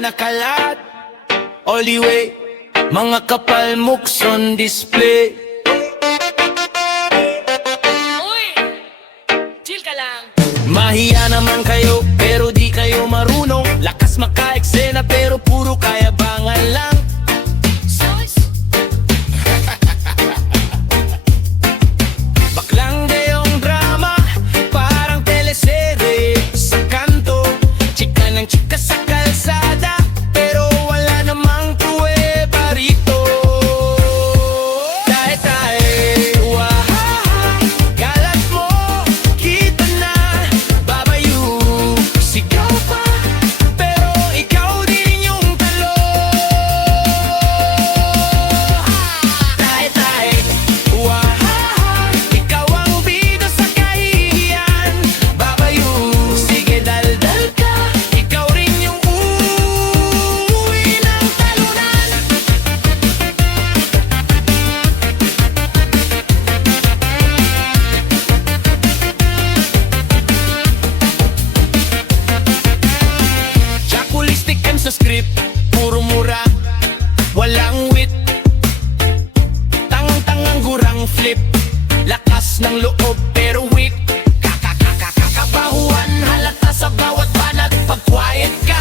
nakalat all the way. Mga kapal mooks on display. Uy! Chill ka lang. Mahiya naman kayo, pero di kayo marunong. Lakas maka-eksena, pero puro kayabangan lang. Baklang deyong drama, parang teleserye sa kanto. Chika ng chika sa kalsada, pero wala namang pruweba rito. Tae-tae, wahaha, kalat mo, kita na, babayu, sigaw pa, pero ikaw din yung talo. Tae-tae, wahaha, ikaw ang bida sa kahihiyan, babayu, sige daldal ka, ikaw rin yung uuwi ng talunan. Jaculistic M sa script, puro mura, walang wit. Tangang-tangang gurang flip, lakas ng loob pero weak. Kakakabahuan halata sa bawat banat. Pag quiet ka,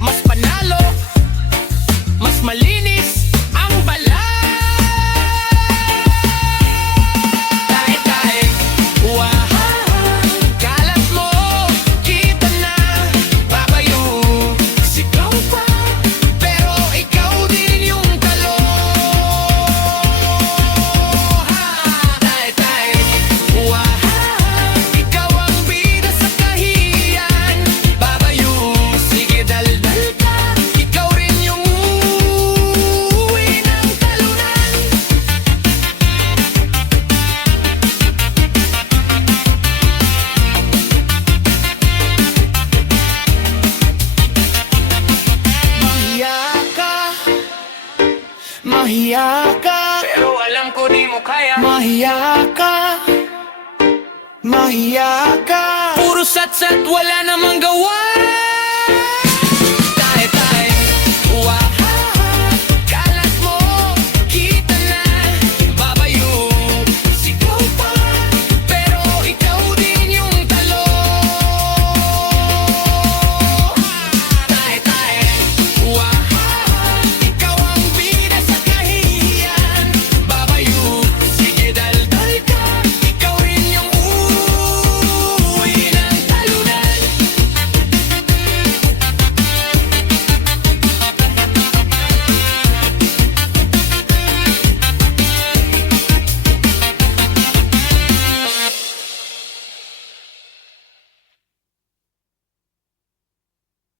mas panalo, mas malinis ang balat. Tae-tae, wahaha, kalat mo, kita na, babayu, sigaw pa, pero ikaw din yung talo. Tae-tae, wahaha, ikaw ang bida sa kahihiyan, babayu, sige daldal ka, ikaw rin yung uuwi ng talunan. Mahiya ka, pero alam ko di mo kaya. Mahiya ka, puro sat-sat, wala namang gawa.